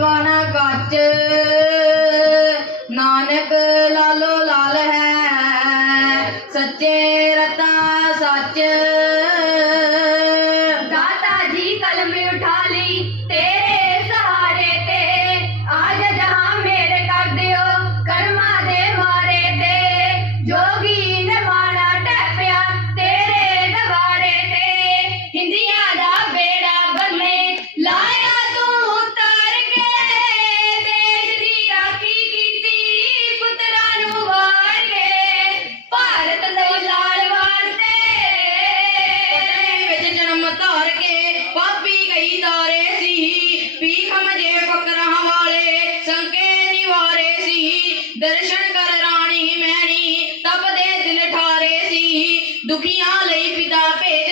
ਵਣ ਗਾਚ ਨਾਨਕ ਲਾਲੋ ਲਾਲ ਹੈ, ਸੱਚੇ ਰਤਾ ਸੱਚ। ਦਾਤਾ ਜੀ ਕਲਮ ਉਠਾ ਲਈ, ਤੇਰੇ ਸਹਾਰੇ ਤੇ। ਆਜ ਜਹਾਂ ਮੇਰੇ ਕਰ ਦਿਓ ਕਰਮਾਂ ਦੇ ਮਾਰੇ ਤੇ। ਜੋਗੀ दुखिया लई पिता पे